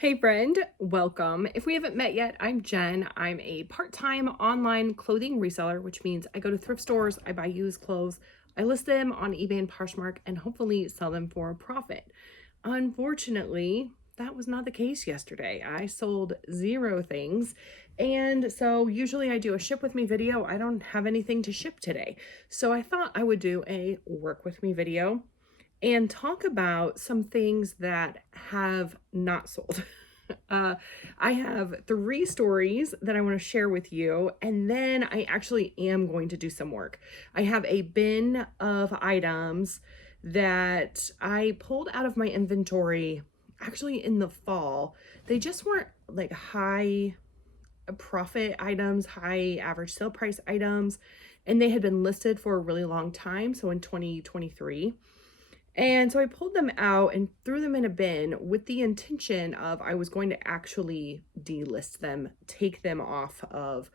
Hey friend, welcome. If we haven't met yet, I'm Jen. I'm a part-time online clothing reseller, which means I go to thrift stores, I buy used clothes, I list them on eBay and Poshmark, and hopefully sell them for a profit. Unfortunately, that was not the case yesterday. I sold zero things. And so usually I do a ship with me video. I don't have anything to ship today. So I thought I would do a work with me video and talk about some things that have not sold. Uh, I have 3 stories that I want to share with you, and then I actually am going to do some work. I have a bin of items that I pulled out of my inventory actually in the fall. They just weren't like high profit items, high average sale price items, and they had been listed for a really long time, so in 2023. And so I pulled them out and threw them in a bin with the intention of I was going to actually delist them, take them off of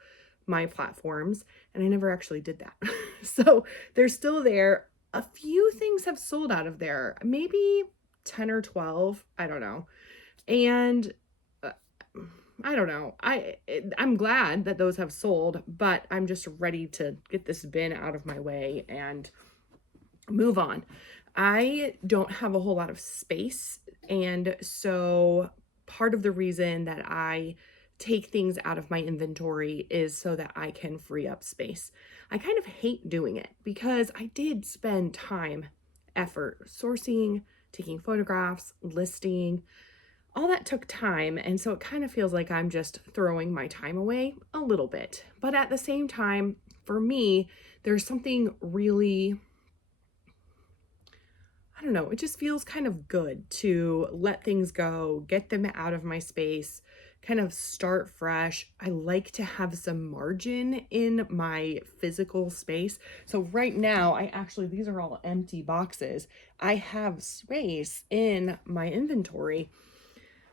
my platforms, and I never actually did that. So they're still there. A few things have sold out of there, maybe 10 or 12, I don't know. And uh, I don't know. I'm glad that those have sold, but I'm just ready to get this bin out of my way and move on. I don't have a whole lot of space, and so part of the reason that I take things out of my inventory is so that I can free up space. I kind of hate doing it because I did spend time, effort, sourcing, taking photographs, listing. All that took time, and so it kind of feels like I'm just throwing my time away a little bit. But at the same time, for me, there's something really, I don't know, it just feels kind of good to let things go, get them out of my space, kind of start fresh. I like to have some margin in my physical space. So right now, these are all empty boxes. I have space in my inventory,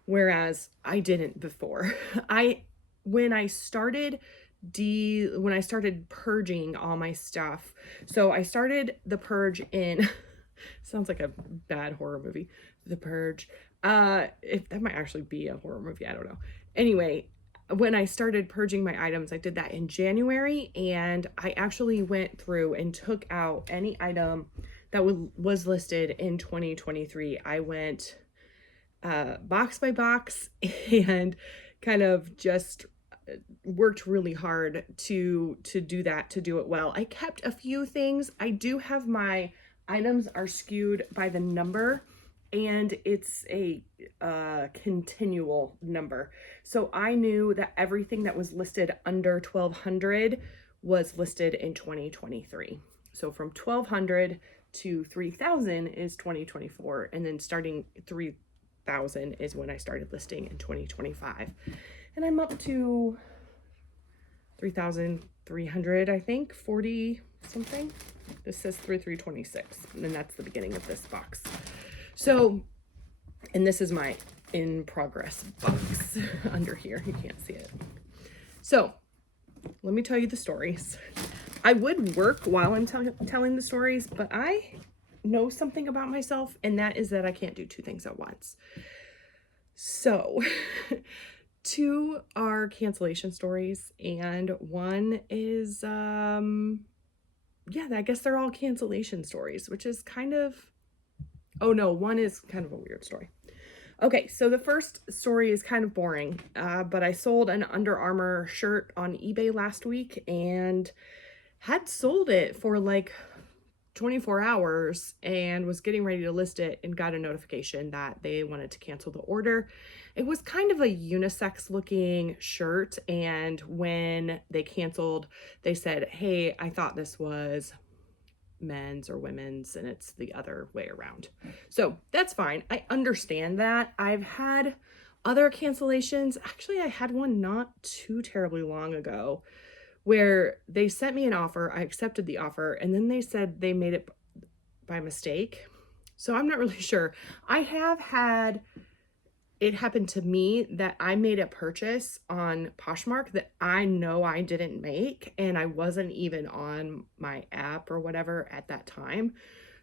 whereas I didn't before. When I started purging all my stuff. So I started the purge in sounds like a bad horror movie, The Purge. If that might actually be a horror movie, I don't know. Anyway, when I started purging my items, I did that in January, and I actually went through and took out any item that was listed in 2023. I went box by box and kind of just worked really hard to do that, to do it well. I kept a few things. I do have my items are skewed by the number, and it's a continual number. So I knew that everything that was listed under 1200 was listed in 2023. So from 1200 to 3000 is 2024, and then starting 3000 is when I started listing in 2025. And I'm up to 3,300, I think, 40 something. This says 3326, and then that's the beginning of this box. So, and this is my in progress box under here. You can't see it. So, let me tell you the stories. I would work while I'm telling the stories, but I know something about myself, and that is that I can't do 2 things at once. So, 2 are cancellation stories, and one is yeah, I guess they're all cancellation stories, which is kind of, oh no, one is kind of a weird story. Okay, so the first story is kind of boring, but I sold an Under Armour shirt on eBay last week and had sold it for like 24 hours and was getting ready to list it and got a notification that they wanted to cancel the order. It was kind of a unisex looking shirt, and when they canceled, they said, hey, I thought this was men's or women's and it's the other way around. So that's fine. I understand that. I've had other cancellations. Actually, I had one not too terribly long ago where they sent me an offer, I accepted the offer, and then they said they made it by mistake. So I'm not really sure. I have had it happen to me that I made a purchase on Poshmark that I know I didn't make, and I wasn't even on my app or whatever at that time.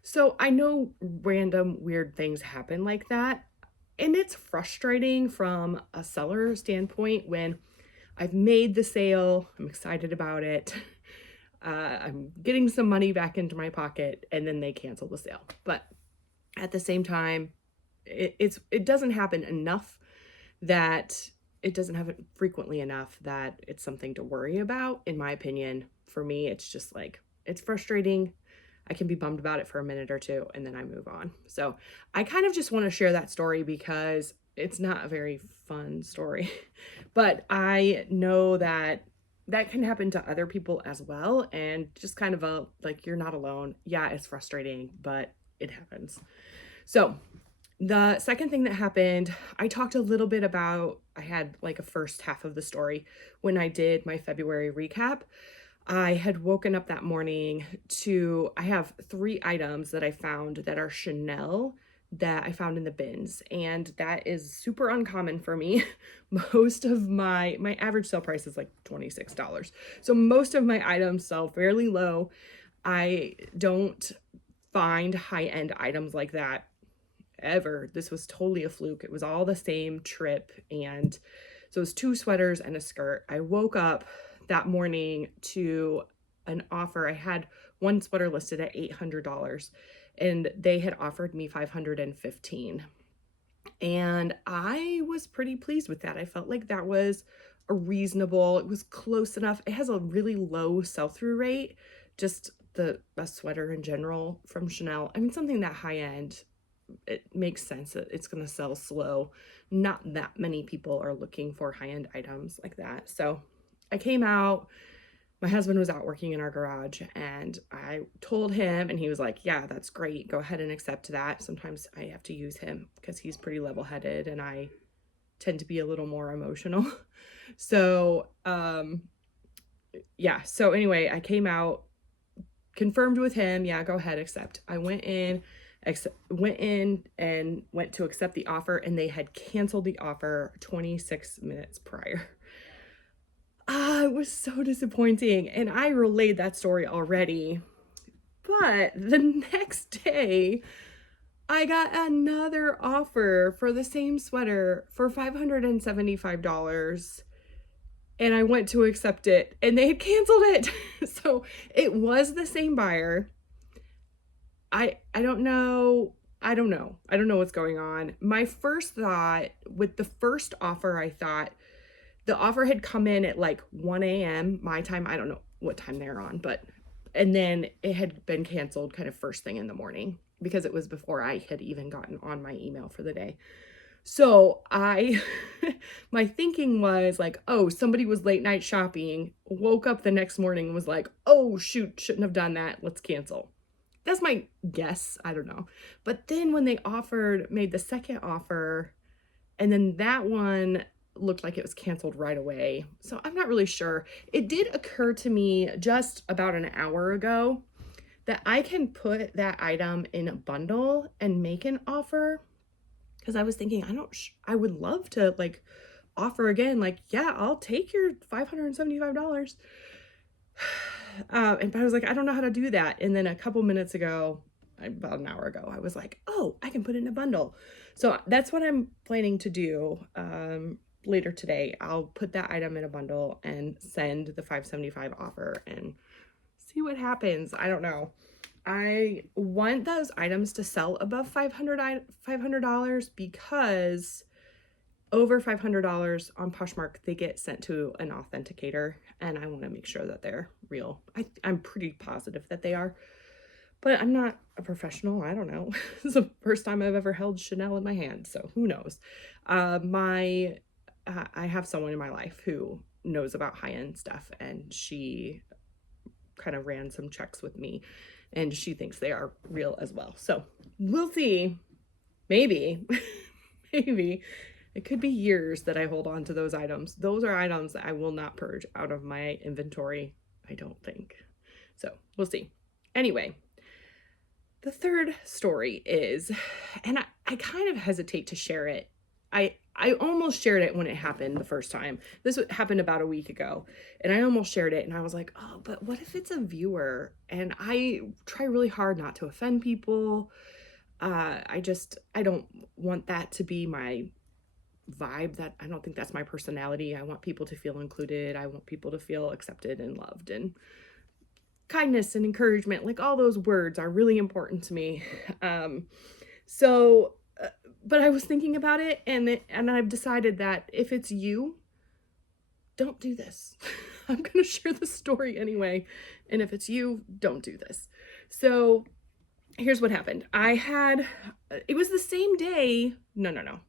So I know random weird things happen like that. And it's frustrating from a seller standpoint when I've made the sale, I'm excited about it, I'm getting some money back into my pocket, and then they cancel the sale. But at the same time, it doesn't happen enough that it doesn't happen frequently enough that it's something to worry about, in my opinion. For me, it's just like, it's frustrating. I can be bummed about it for a minute or two, and then I move on. So I kind of just want to share that story because it's not a very fun story, but I know that that can happen to other people as well. And just kind of a, like, you're not alone. Yeah, it's frustrating, but it happens. So the second thing that happened, I talked a little bit about, I had like a first half of the story when I did my February recap. I had woken up that morning to, I have 3 items that I found that are Chanel that I found in the bins. And that is super uncommon for me. Most of my average sale price is like $26. So most of my items sell fairly low. I don't find high-end items like that ever. This was totally a fluke. It was all the same trip. And so it was 2 sweaters and a skirt. I woke up that morning to an offer. I had one sweater listed at $800 and they had offered me $515. And I was pretty pleased with that. I felt like that was a reasonable, it was close enough. It has a really low sell-through rate, just a sweater in general from Chanel. I mean, something that high end, it makes sense that it's going to sell slow. Not that many people are looking for high-end items like that. So I came out, my husband was out working in our garage, and I told him, and he was like, yeah, that's great. Go ahead and accept that. Sometimes I have to use him because he's pretty level-headed and I tend to be a little more emotional. So, yeah. So anyway, I came out, confirmed with him. Yeah, go ahead, accept. I went in and went to accept the offer, and they had canceled the offer 26 minutes prior. It was so disappointing, and I relayed that story already. But the next day, I got another offer for the same sweater for $575, and I went to accept it, and they had canceled it. So it was the same buyer. I don't know. I don't know what's going on. My first thought with the first offer, I thought the offer had come in at like 1 a.m. my time. I don't know what time they're on, and then it had been canceled kind of first thing in the morning because it was before I had even gotten on my email for the day. So my thinking was like, oh, somebody was late night shopping, woke up the next morning and was like, oh shoot, shouldn't have done that. Let's cancel. That's my guess. I don't know. But then when they made the second offer, and then that one looked like it was canceled right away. So I'm not really sure. It did occur to me just about an hour ago that I can put that item in a bundle and make an offer. Because I was thinking, I would love to like offer again, like, yeah, I'll take your $575. But I was like, I don't know how to do that. And then a couple minutes ago, about an hour ago, I was like, oh, I can put it in a bundle. So that's what I'm planning to do. Later today, I'll put that item in a bundle and send the $575 offer and see what happens. I don't know. I want those items to sell above $500 because over $500 on Poshmark, they get sent to an authenticator, and I want to make sure that they're real. I'm pretty positive that they are, but I'm not a professional. I don't know. It's the first time I've ever held Chanel in my hand, so who knows? I have someone in my life who knows about high-end stuff, and she kind of ran some checks with me, and she thinks they are real as well. So we'll see. Maybe, maybe. It could be years that I hold on to those items. Those are items that I will not purge out of my inventory, I don't think. So we'll see. Anyway, the third story is, and I kind of hesitate to share it. I almost shared it when it happened the first time. This happened about a week ago, and I almost shared it, and I was like, oh, but what if it's a viewer? And I try really hard not to offend people. I don't want that to be my vibe. That I don't think that's my personality. I want people to feel included. I want people to feel accepted and loved, and kindness and encouragement, like all those words are really important to me. So, but I was thinking about it, and I've decided that if it's you, don't do this. I'm going to share the story anyway. And if it's you, don't do this. So here's what happened. It was the same day. No.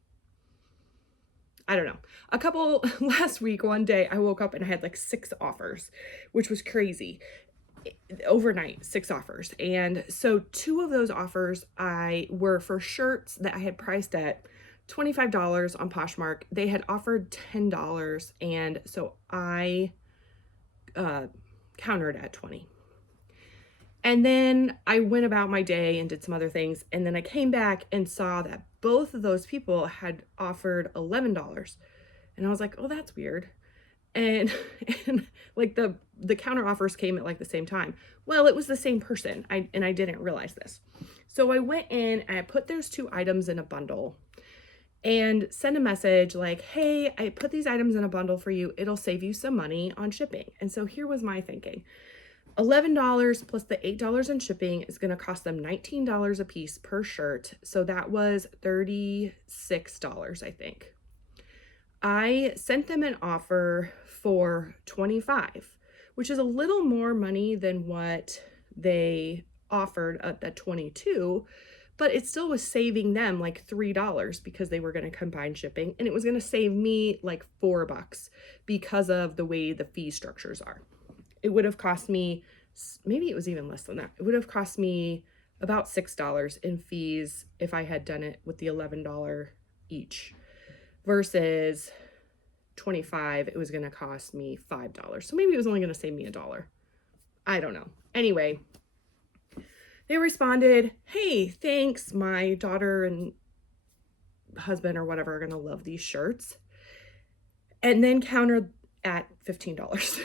I don't know. Last week, one day, I woke up and I had like 6 offers, which was crazy. Overnight, 6 offers. And so 2 of those offers were for shirts that I had priced at $25 on Poshmark. They had offered $10, and so I countered at 20. And then I went about my day and did some other things, and then I came back and saw that both of those people had offered $11. And I was like, oh, that's weird. And like the counter offers came at like the same time. Well, it was the same person. I didn't realize this. So I went in and I put those 2 items in a bundle and sent a message like, hey, I put these items in a bundle for you. It'll save you some money on shipping. And so here was my thinking. $11 plus the $8 in shipping is going to cost them $19 a piece per shirt. So that was $36, I think. I sent them an offer for $25, which is a little more money than what they offered at the $22, but it still was saving them like $3 because they were going to combine shipping, and it was going to save me like $4 because of the way the fee structures are. It would have cost me, maybe it was even less than that. It would have cost me about $6 in fees if I had done it with the $11 each. Versus 25, it was going to cost me $5. So maybe it was only going to save me $1. I don't know. Anyway, they responded, hey, thanks. My daughter and husband or whatever are going to love these shirts. And then countered at $15.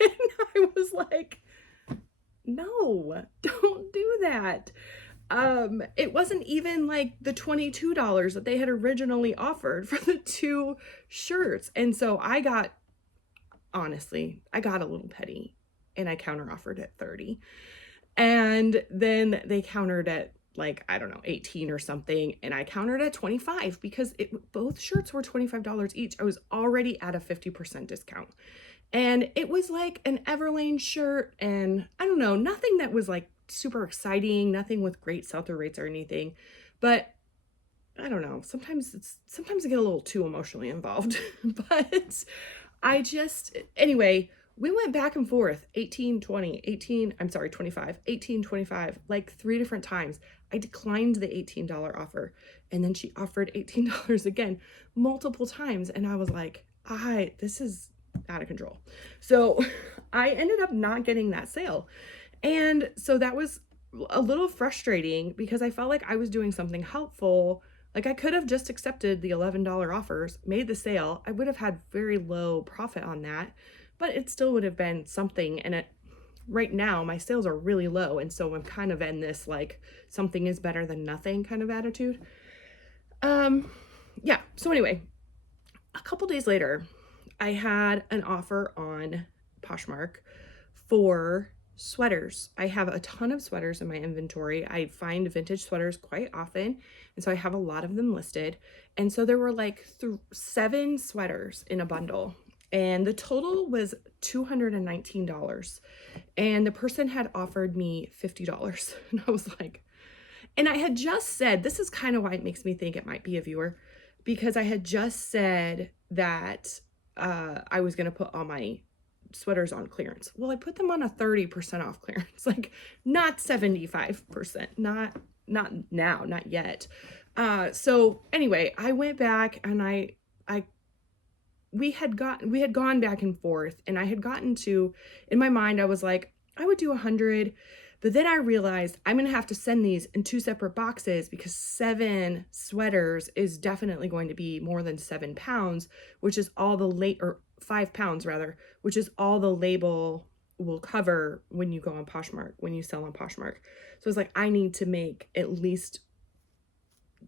And I was like, no, don't do that. It wasn't even like the $22 that they had originally offered for the 2 shirts. And so honestly, I got a little petty and I counter offered at 30. And then they countered at like, I don't know, 18 or something. And I countered at 25 because both shirts were $25 each. I was already at a 50% discount. And it was like an Everlane shirt, and I don't know, nothing that was like super exciting, nothing with great sell-through rates or anything. But I don't know, sometimes I get a little too emotionally involved. But anyway, we went back and forth, 18, 20, 18, I'm sorry, 25, 18, 25, like 3 different times. I declined the $18 offer, and then she offered $18 again, multiple times. And I was like, this is out of control. So I ended up not getting that sale. And so that was a little frustrating because I felt like I was doing something helpful. Like I could have just accepted the $11 offers, made the sale. I would have had very low profit on that, but it still would have been something. And right now my sales are really low. And so I'm kind of in this like something is better than nothing kind of attitude. Yeah. So anyway, a couple days later, I had an offer on Poshmark for sweaters. I have a ton of sweaters in my inventory. I find vintage sweaters quite often, and so I have a lot of them listed. And so there were like 7 sweaters in a bundle, and the total was $219. And the person had offered me $50. And I was like, and I had just said, this is kind of why it makes me think it might be a viewer, because I had just said that I was going to put all my sweaters on clearance. Well, I put them on a 30% off clearance, like not 75%, not now, not yet. So anyway, I went back and we had gone back and forth, and I had gotten to, in my mind, I was like, I would do 100. But then I realized I'm going to have to send these in 2 separate boxes because 7 sweaters is definitely going to be more than 7 pounds, which is all or 5 pounds rather, which is all the label will cover when you go on Poshmark, when you sell on Poshmark. So it's like, I need to make at least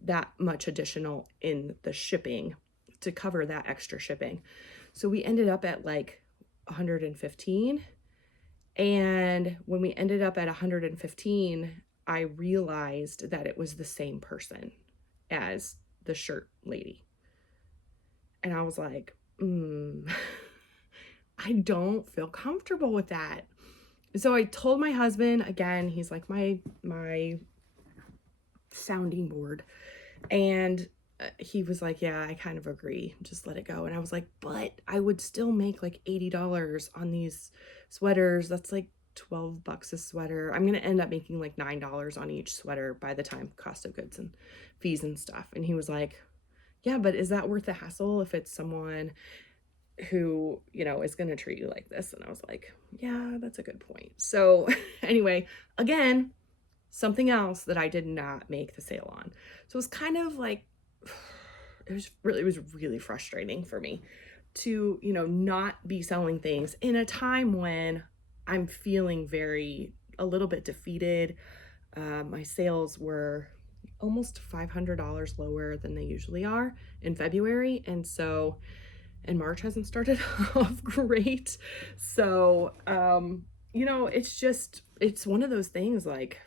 that much additional in the shipping to cover that extra shipping. So we ended up at like 115. And when we ended up at 115, I realized that it was the same person as the shirt lady. And I was like, I don't feel comfortable with that. So I told my husband, again, he's like my sounding board. And he was like, yeah, I kind of agree. Just let it go. And I was like, but I would still make like $80 on these sweaters. That's like $12 a sweater. I'm going to end up making like $9 on each sweater by the time cost of goods and fees and stuff. And he was like, yeah, but is that worth the hassle if it's someone who, you know, is going to treat you like this? And I was like, yeah, that's a good point. So anyway, again, something else that I did not make the sale on. So it was kind of like, it was really frustrating for me to, you know, not be selling things in a time when I'm feeling a little bit defeated. My sales were almost $500 lower than they usually are in February. And March hasn't started off great. So, you know, it's one of those things like,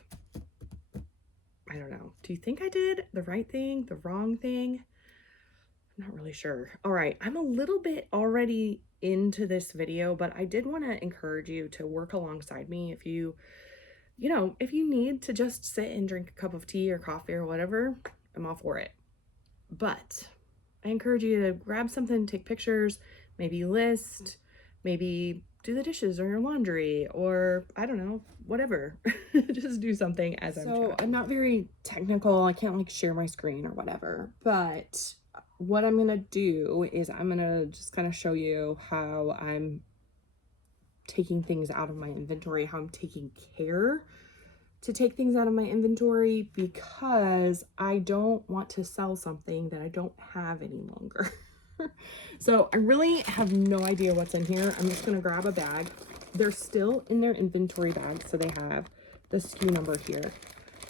I don't know. Do you think I did the right thing, the wrong thing? I'm not really sure. All right. I'm a little bit already into this video, but I did want to encourage you to work alongside me. If you need to just sit and drink a cup of tea or coffee or whatever, I'm all for it. But I encourage you to grab something, take pictures, maybe list, maybe do the dishes or your laundry, or I don't know, whatever. Just do something as I'm chatting. I'm not very technical. I can't like share my screen or whatever, but what I'm gonna do is I'm gonna just kind of show you how I'm taking things out of my inventory, how I'm taking care to take things out of my inventory, because I don't want to sell something that I don't have any longer. So I really have no idea what's in here. I'm just gonna grab a bag. They're still in their inventory bag, so they have the SKU number here.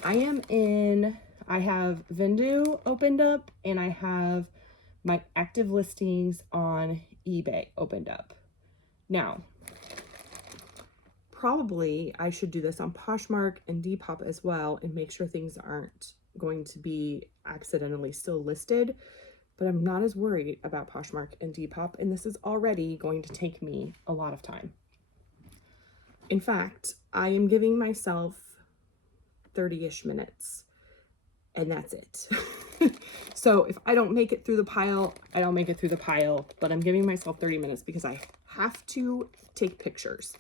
I have Vendu opened up, and I have my active listings on eBay opened up. Now, probably I should do this on Poshmark and Depop as well and make sure things aren't going to be accidentally still listed, but I'm not as worried about Poshmark and Depop, and this is already going to take me a lot of time. In fact, I am giving myself 30-ish minutes, and that's it. So if I don't make it through the pile, I don't make it through the pile, but I'm giving myself 30 minutes because I have to take pictures.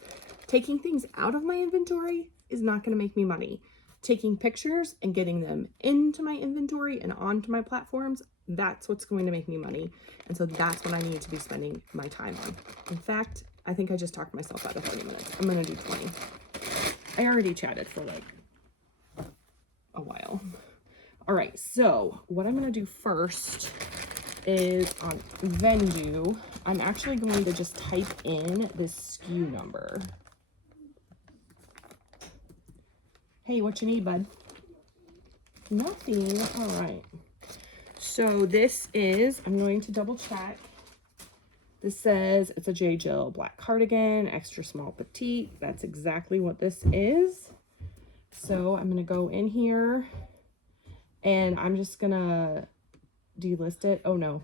Taking things out of my inventory is not going to make me money. Taking pictures and getting them into my inventory and onto my platforms, that's what's going to make me money. And so that's what I need to be spending my time on. In fact, I think I just talked myself out of 30 minutes. I'm going to do 20. I already chatted for like a while. All right, so what I'm going to do first is on Vendu, I'm actually going to just type in this SKU number. Hey, what you need, bud? Nothing. All right. So this is, I'm going to double check. This says it's a J. Jill black cardigan, extra small petite. That's exactly what this is. So I'm going to go in here and I'm just going to delist it. Oh no.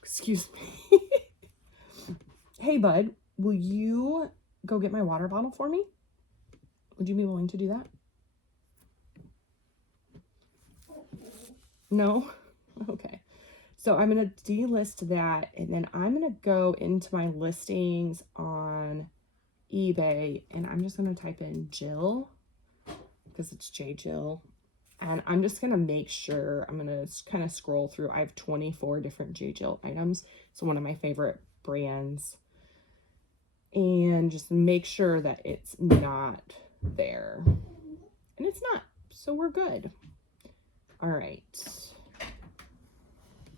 Excuse me. Hey, bud, will you go get my water bottle for me? Would you be willing to do that? No? Okay. So I'm going to delist that, and then I'm going to go into my listings on eBay, and I'm just going to type in Jill because it's J. Jill. And I'm just going to make sure, I'm going to kind of scroll through. I have 24 different J. Jill items. It's one of my favorite brands. And just make sure that it's not there. And it's not. So we're good. All right.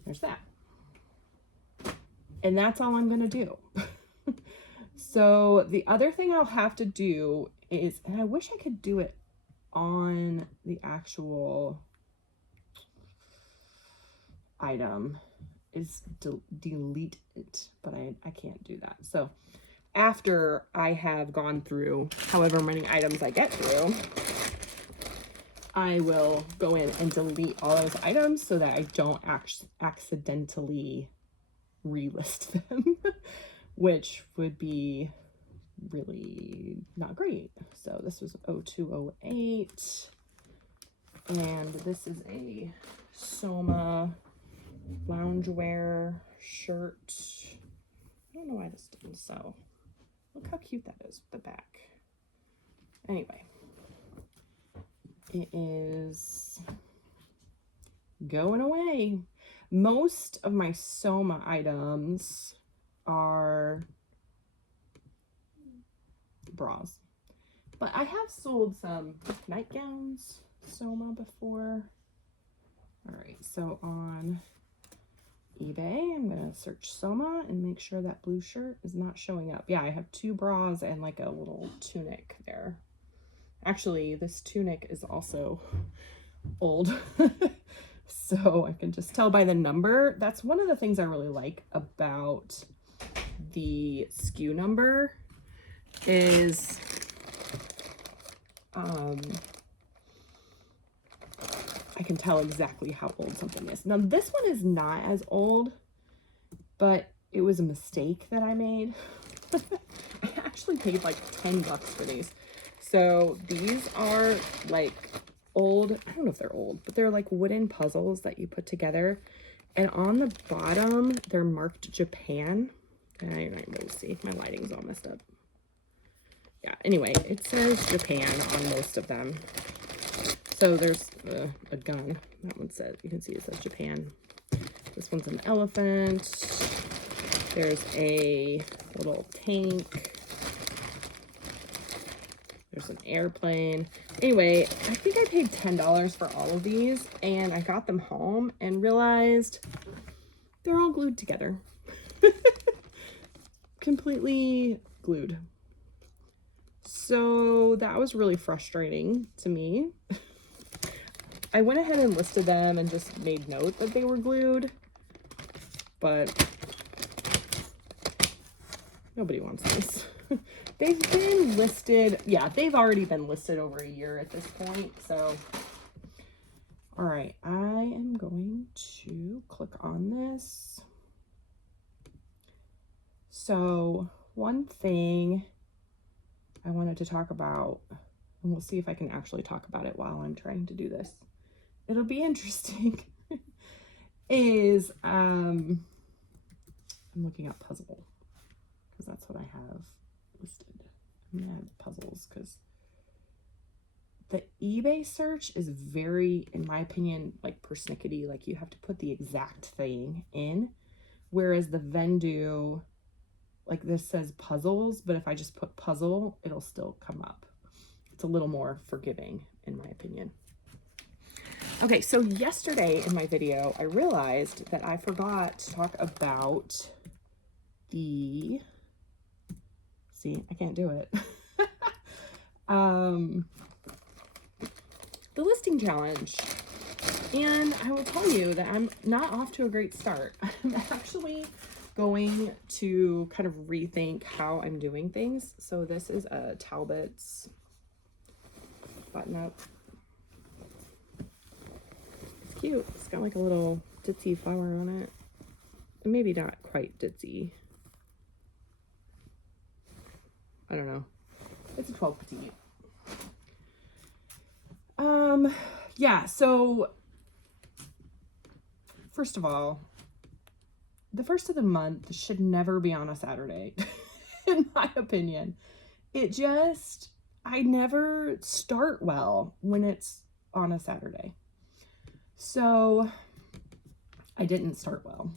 There's that. And that's all I'm going to do. So the other thing I'll have to do is, and I wish I could do it on the actual item is delete it, but I can't do that. So after I have gone through however many items I get through, I will go in and delete all those items so that I don't accidentally relist them, which would be really not great. So this was 0208, and this is a Soma loungewear shirt. I don't know why this didn't sell. Look how cute that is with the back. Anyway, it is going away. Most of my Soma items are bras, but I have sold some nightgowns Soma before. All right, so on eBay, I'm gonna search Soma and make sure that blue shirt is not showing up. Yeah, I have 2 bras and like a little tunic there. Actually, this tunic is also old. So I can just tell by the number. That's one of the things I really like about the SKU number is I can tell exactly how old something is. Now this one is not as old, but it was a mistake that I made. I actually paid like 10 bucks for these. So these are like old, I don't know if they're old, but they're like wooden puzzles that you put together. And on the bottom, they're marked Japan. And I don't really see, my lighting's all messed up. Yeah, anyway, it says Japan on most of them. So there's a gun. That one says, you can see it says Japan. This one's an elephant. There's a little tank. There's an airplane. Anyway, I think I paid $10 for all of these, and I got them home and realized they're all glued together. Completely glued. So that was really frustrating to me. I went ahead and listed them and just made note that they were glued, but nobody wants this. They've been listed, yeah, they've already been listed over a year at this point, so. All right, I am going to click on this. So one thing I wanted to talk about, and we'll see if I can actually talk about it while I'm trying to do this. It'll be interesting, is I'm looking at puzzle, because that's what I have listed. I'm gonna add puzzles, because the eBay search is very, in my opinion, like persnickety, like you have to put the exact thing in, whereas the Vendu, like this says puzzles, but if I just put puzzle, it'll still come up. It's a little more forgiving, in my opinion. Okay, so yesterday in my video, I realized that I forgot to talk about the, see, I can't do it. The listing challenge. And I will tell you that I'm not off to a great start. I'm actually going to kind of rethink how I'm doing things. So this is a Talbot's button up. It's cute. It's got like a little ditzy flower on it. Maybe not quite ditzy. I don't know. It's a 12 petite. Yeah, so first of all, the first of the month should never be on a Saturday, in my opinion. It just, I never start well when it's on a Saturday. So I didn't start well.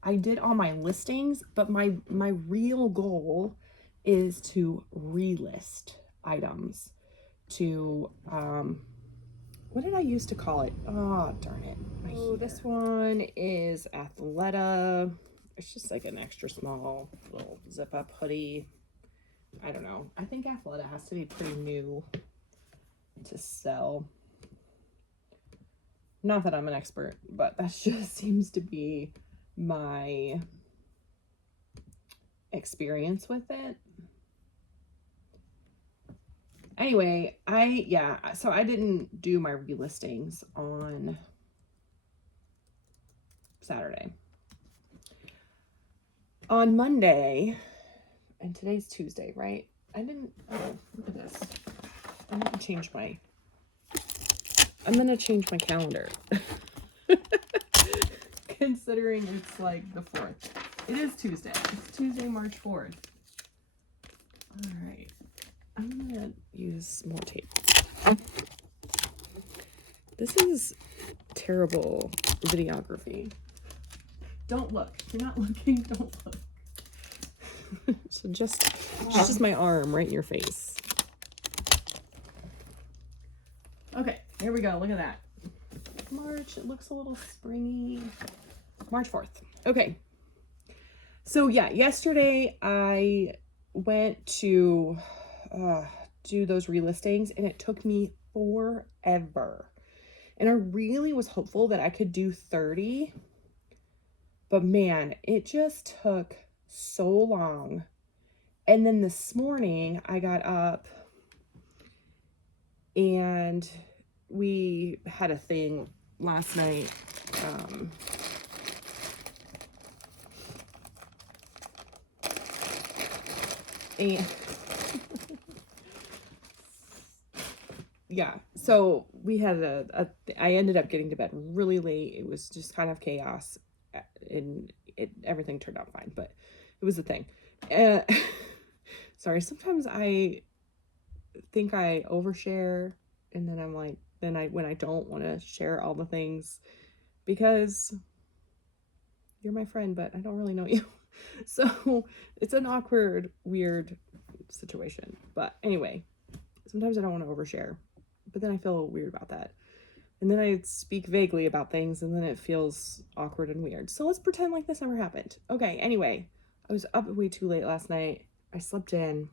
I did all my listings, but my real goal is to relist items to, what did I used to call it? Oh, darn it. Oh, this one is Athleta. It's just like an extra small little zip up hoodie. I don't know. I think Athleta has to be pretty new. to sell. Not that I'm an expert, but that just seems to be my experience with it. Anyway, so I didn't do my relistings on Saturday. On Monday, and today's Tuesday, right? Look at this. I'm gonna change my calendar. Considering it's like the 4th. It is Tuesday. It's Tuesday, March 4th. All right. I'm gonna use more tape. This is terrible videography. Don't look. If you're not looking, don't look. So it's just my arm right in your face. Okay, here we go. Look at that. March, it looks a little springy. March 4th. Okay. So yeah, yesterday I went to do those relistings and it took me forever. And I really was hopeful that I could do 30. But man, it just took so long. And then this morning I got up and we had a thing last night. And yeah, so we had I ended up getting to bed really late. It was just kind of chaos and everything turned out fine, but it was a thing. Sorry, sometimes I think I overshare and then I'm like, when I don't want to share all the things because you're my friend, but I don't really know you. So it's an awkward, weird situation. But anyway, sometimes I don't want to overshare, but then I feel weird about that. And then I speak vaguely about things and then it feels awkward and weird. So let's pretend like this never happened. Okay, anyway, I was up way too late last night. I slept in.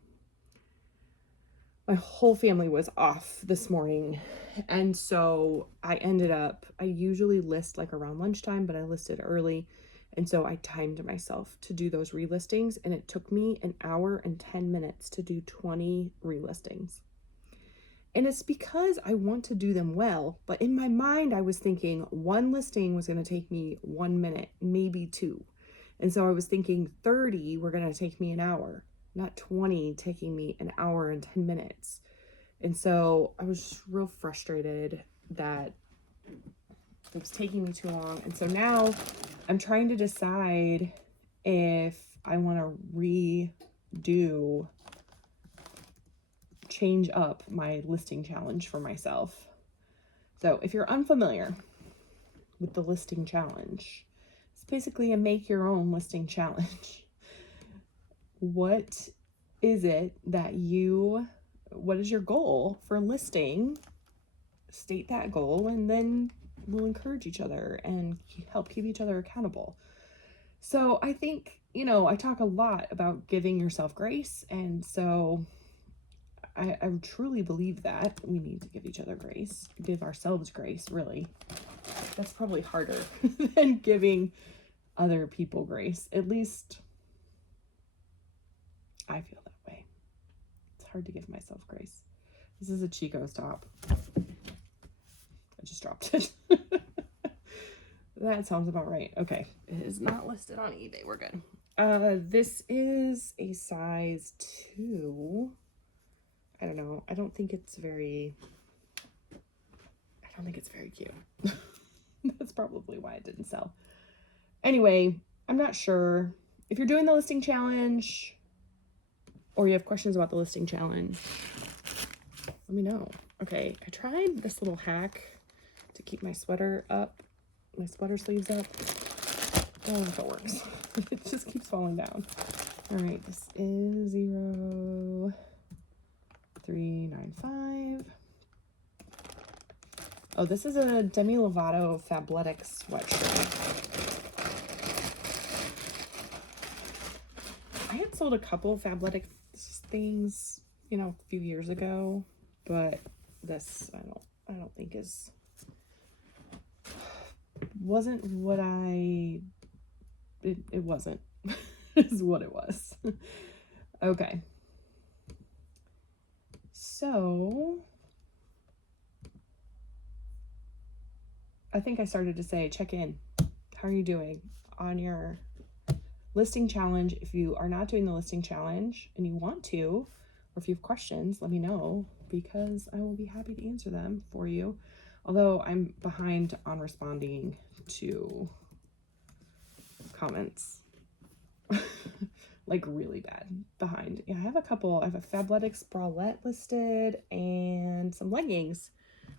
My whole family was off this morning. And so I usually list like around lunchtime, but I listed early. And so I timed myself to do those relistings and it took me an hour and 10 minutes to do 20 relistings. And it's because I want to do them well, but in my mind, I was thinking one listing was going to take me 1 minute, maybe 2. And so I was thinking 30 were going to take me an hour, not 20 taking me an hour and 10 minutes. And so I was just real frustrated that it was taking me too long. And so now I'm trying to decide if I want to change up my listing challenge for myself. So if you're unfamiliar with the listing challenge, it's basically a make your own listing challenge. What is your goal for listing? State that goal and then we'll encourage each other and help keep each other accountable. So I think, I talk a lot about giving yourself grace. And so I truly believe that we need to give each other grace, give ourselves grace, really. That's probably harder than giving other people grace. At least I feel that way. It's hard to give myself grace. This is a Chico's top. I just dropped it. That sounds about right. Okay. It is not listed on eBay. We're good. This is a size 2. I don't know. I don't think it's very cute. That's probably why it didn't sell. Anyway, I'm not sure. If you're doing the listing challenge or you have questions about the listing challenge, let me know. Okay, I tried this little hack to keep my sweater sleeves up. I don't know if it works. It just keeps falling down. All right, this is 0395. Oh, this is a Demi Lovato Fabletics sweatshirt. I had sold a couple Fabletics things, a few years ago, but this I don't think wasn't what it wasn't is what it was. Okay. So I think I started to say, check in. How are you doing on your listing challenge? If you are not doing the listing challenge and you want to, or if you have questions, let me know, because I will be happy to answer them for you. Although I'm behind on responding to comments. Like really bad behind. Yeah, I have a couple. I have a Fabletics bralette listed and some leggings,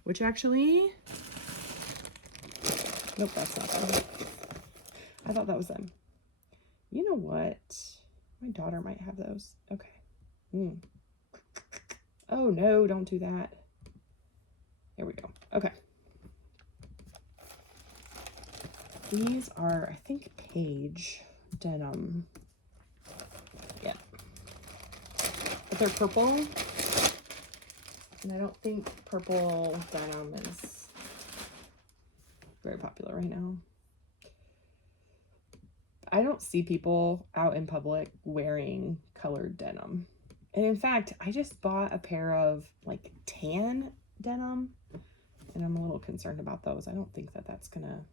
which actually, nope, that's not them. I thought that was them. You know what? My daughter might have those. Okay. Oh no, don't do that. There we go. Okay. These are, I think, Page denim. Yeah. But they're purple. And I don't think purple denim is very popular right now. I don't see people out in public wearing colored denim. And in fact, I just bought a pair of like tan denim, and I'm a little concerned about those. I don't think that that's gonna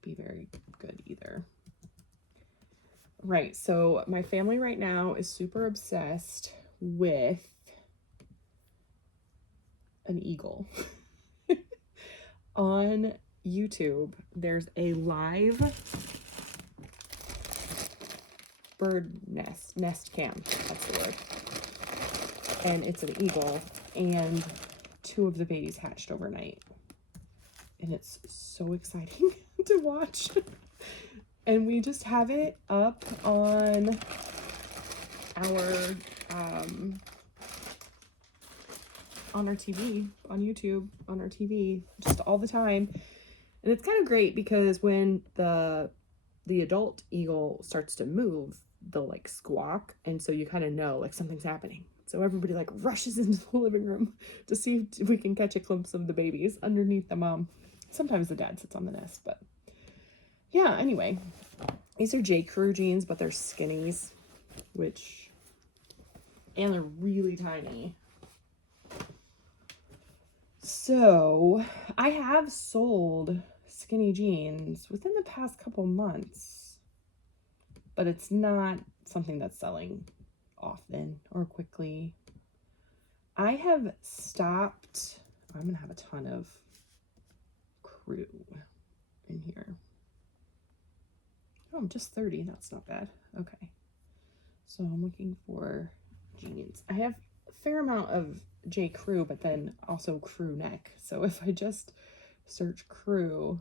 be very good either. Right, so my family right now is super obsessed with an eagle. On YouTube, there's a live bird nest cam, that's the word. And it's an eagle, and 2 of the babies hatched overnight. And it's so exciting to watch. And we just have it up on our TV, on YouTube, on our TV, just all the time. And it's kind of great because when the adult eagle starts to move, they'll like squawk, and so you kind of know like something's happening. So everybody like rushes into the living room to see if we can catch a glimpse of the babies underneath the mom. Sometimes the dad sits on the nest, but yeah, anyway. These are J. Crew jeans, but they're skinnies, and they're really tiny. So I have sold skinny jeans within the past couple months, but it's not something that's selling often or quickly. I have stopped. I'm gonna have a ton of Crew in here. Oh, I'm just 30. That's not bad. Okay. So I'm looking for jeans. I have a fair amount of J. Crew, but then also Crew neck. So if I just search Crew,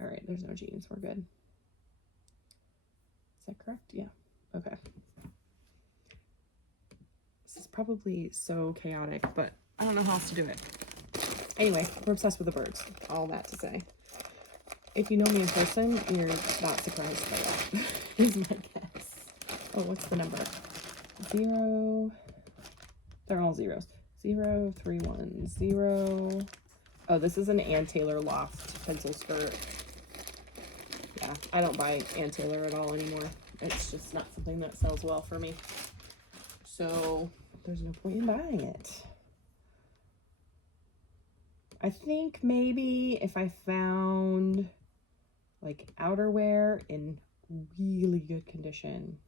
all right, there's no jeans. We're good. Is that correct? Yeah. Okay. This is probably so chaotic, but I don't know how else to do it. Anyway, we're obsessed with the birds. All that to say. If you know me in person, you're not surprised by that, is my guess. Oh, what's the number? 0. They're all zeros. 0, 3, 1, 0. Oh, this is an Ann Taylor Loft pencil skirt. Yeah, I don't buy Ann Taylor at all anymore. It's just not something that sells well for me. So there's no point in buying it. I think maybe if I found like outerwear in really good condition.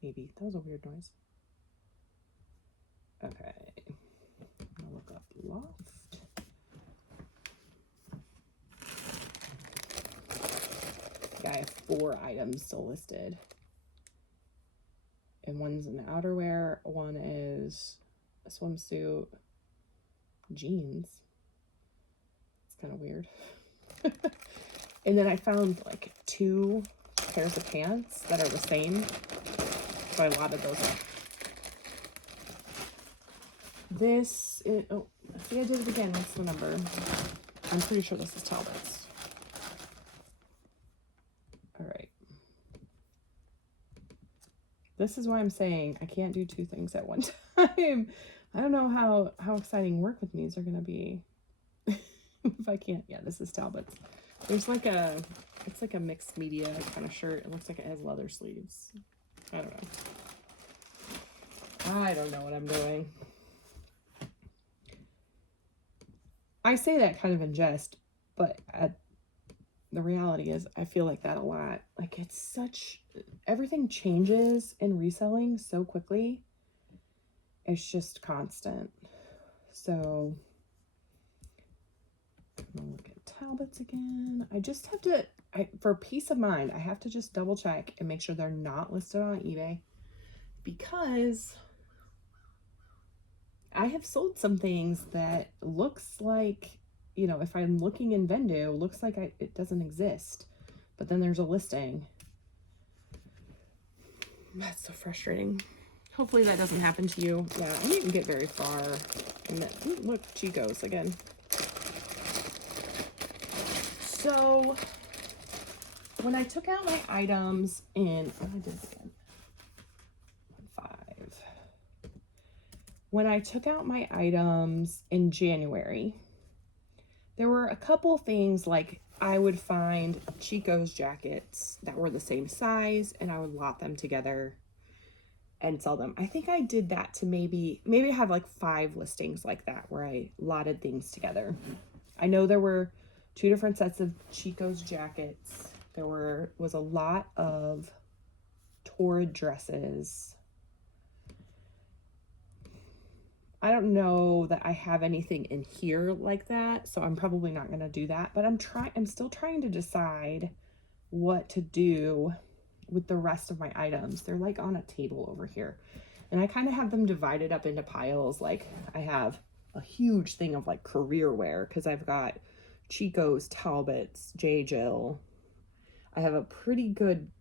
Maybe. That was a weird noise. Okay. I'm gonna look up Loft. Yeah, I have 4 items still listed. And one's an outerwear, one is a swimsuit, jeans. It's kind of weird. And then I found like 2 pairs of pants that are the same. So I lotted those up. This is, oh, see, I did it again. What's the number? I'm pretty sure this is Talbot's. All right. This is why I'm saying I can't do 2 things at one time. I don't know how exciting work with me's are gonna be. If I can't, yeah, this is Talbot's. There's like it's like a mixed media kind of shirt. It looks like it has leather sleeves. I don't know what I'm doing. I say that kind of in jest, but the reality is I feel like that a lot. Like everything changes in reselling so quickly. It's just constant. So I'm gonna look at Talbot's again. I just have to, for peace of mind, I have to just double check and make sure they're not listed on eBay, because I have sold some things that looks like, if I'm looking in Vendo, looks like it doesn't exist, but then there's a listing. That's so frustrating. Hopefully that doesn't happen to you. Yeah, I didn't get very far. Look, Chico's again. So when I took out my items in, I did it again. 5. When I took out my items in January, there were a couple things, like I would find Chico's jackets that were the same size and I would lot them together and sell them. I think I did that to maybe I have like 5 listings like that where I lotted things together. I know there were 2 different sets of Chico's jackets. There was a lot of torrid dresses. I don't know that I have anything in here like that, so I'm probably not going to do that, but I'm still trying to decide what to do with the rest of my items. They're like on a table over here, and I kind of have them divided up into piles. Like I have a huge thing of like career wear because I've got Chico's, Talbot's, J. Jill. I have a pretty good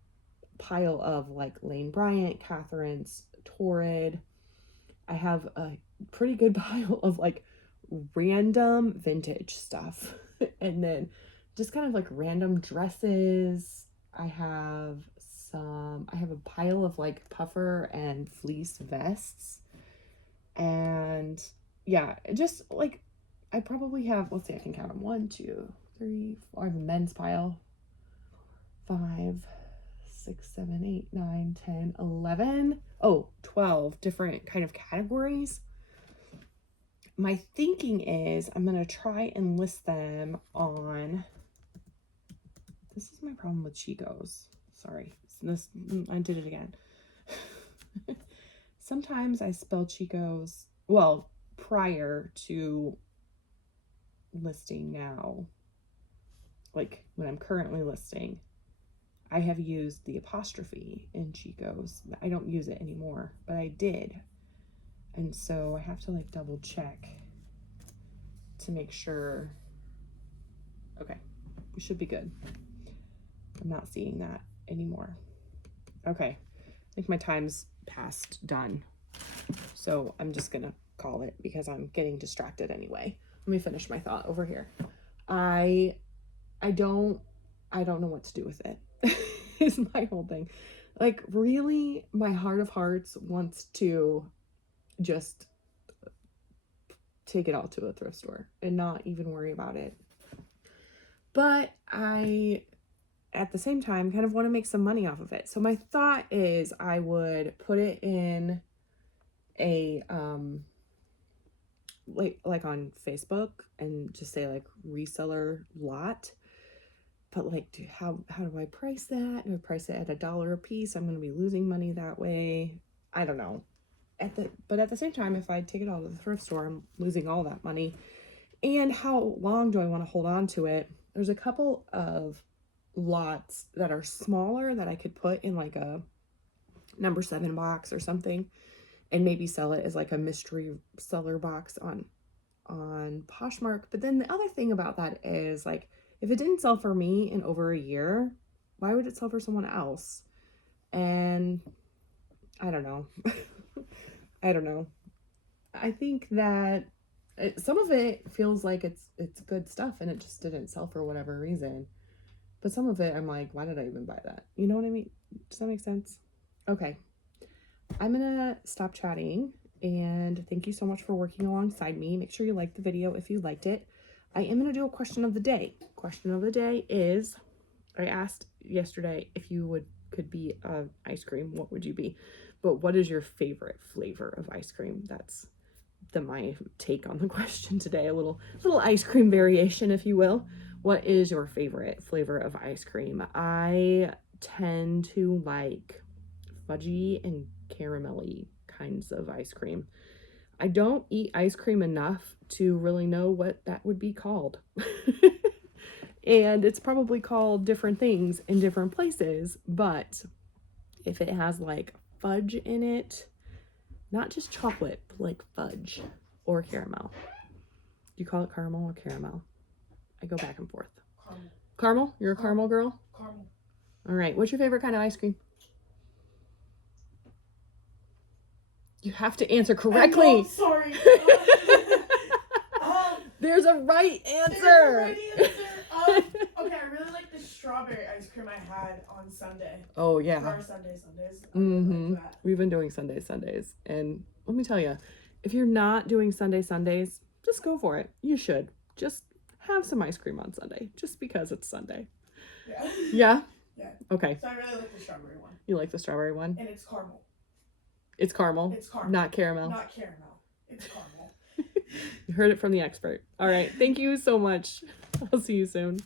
pile of like Lane Bryant, Catherine's, Torrid. I have a pretty good pile of like random vintage stuff and then just kind of like random dresses. I have a pile of like puffer and fleece vests, and yeah, just like I probably have, let's see, I can count them, 1, 2, 3, 4. I have a men's pile, 5, 6, 7, 8, 9, 10, 11. 12 different kind of categories. My thinking is I'm going to try and list them on, this is my problem with Chico's. Sorry. I did it again. Sometimes I spell Chico's, well, prior to listing now, like when I'm currently listing, I have used the apostrophe in Chico's. I don't use it anymore, but I did. And so I have to like double check to make sure. Okay, we should be good. I'm not seeing that anymore. Okay, I think my time's past done. So I'm just gonna call it because I'm getting distracted anyway. Let me finish my thought over here. I don't know what to do with it. Is my whole thing. Like really, my heart of hearts wants to just take it all to a thrift store and not even worry about it. But I, at the same time, kind of want to make some money off of it. So my thought is I would put it in a, like on Facebook and just say like reseller lot. But like, how do I price that? Do I price it at $1 a piece? I'm going to be losing money that way. I don't know. But at the same time, if I take it all to the thrift store, I'm losing all that money. And how long do I want to hold on to it? There's a couple of lots that are smaller that I could put in like a number 7 box or something, and maybe sell it as like a mystery seller box on Poshmark. But then the other thing about that is like, if it didn't sell for me in over a year, why would it sell for someone else? And I don't know. I don't know. I think that some of it feels like it's good stuff and it just didn't sell for whatever reason. But some of it I'm like, why did I even buy that? You know what I mean? Does that make sense? Okay. I'm gonna stop chatting And thank you so much for working alongside me. Make sure you like the video if you liked it. I am going to do a question of the day. Question of the day is, I asked yesterday if you could be ice cream, what would you be? But what is your favorite flavor of ice cream? That's my take on the question today. A little ice cream variation, if you will. What is your favorite flavor of ice cream? I tend to like fudgy and caramelly kinds of ice cream. I don't eat ice cream enough to really know what that would be called. And it's probably called different things in different places, but if it has like fudge in it, not just chocolate, but like fudge or caramel. Do you call it caramel or caramel? I go back and forth. Caramel. Caramel? You're a caramel girl? Caramel. All right. What's your favorite kind of ice cream? You have to answer correctly. Oh, sorry. There's a right answer. There's a right answer. Okay, I really like the strawberry ice cream I had on Sunday. Oh, yeah. For our Sundays. I Mm-hmm. really like that. We've been doing Sundays. And let me tell you, if you're not doing Sundays, just go for it. You should. Just have some ice cream on Sunday, just because it's Sunday. Yeah. Yeah? Yeah. Okay. So I really like the strawberry one. You like the strawberry one? And it's caramel. It's caramel. It's caramel. Not caramel. Not caramel. It's caramel. You heard it from the expert. All right. Thank you so much. I'll see you soon.